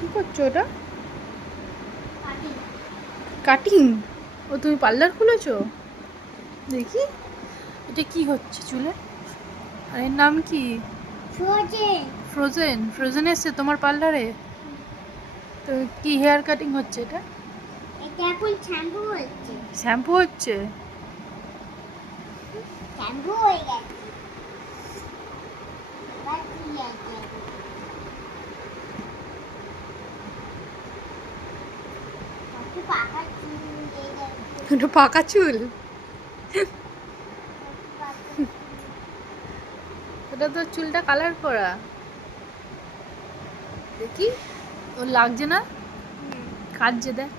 কি করছো ওটা? কাটিং? ও তুমি পার্লার খুলেছো? দেখি এটা কি হচ্ছে চুলে? আর এর নাম কি? ফ্রোজেন। ফ্রোজেন এসছে তোমার পার্লারে? তো কি হেয়ার কাটিং হচ্ছে এটা? এটা এখন শ্যাম্পু হচ্ছে। শ্যাম্পু হচ্ছে? শ্যাম্পু হয়ে গেছে। এবার কি আছে? একটু পাকা চুল দিয়ে দেবো। ওটা পাকা চুল? ওটা তো চুলটা কালার করা। দেখি ওর লাগছে না? কাটছে দেখ।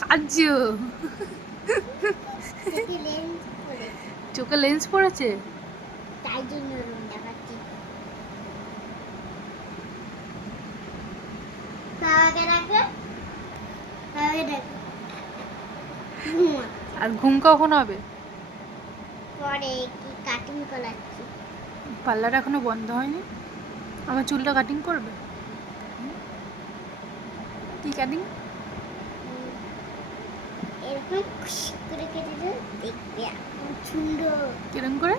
কাটছে ও। চোখে লেন্স পড়েছে, চোখে লেন্স পড়েছে? তাই জন্য এরকম দেখাচ্ছে। বাবাকে ডাকো, বাবাকে ডাকো। আর ঘুম কখন হবে? পরে কি কাটিং করাচ্ছি। পার্লার এখনো বন্ধ হয়নি? আমার চুলটা কাটিং করবে? কি কাটিং? এরকম করে কেটে দেবো, দেখবে সুন্দর। কিরম করে?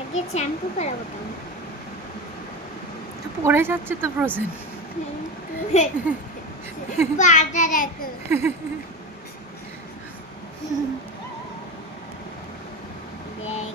আগে শ্যাম্পু করাবো তো। পড়ে যাচ্ছে তো ফ্রোজেন। পাটা দেখো। দেখ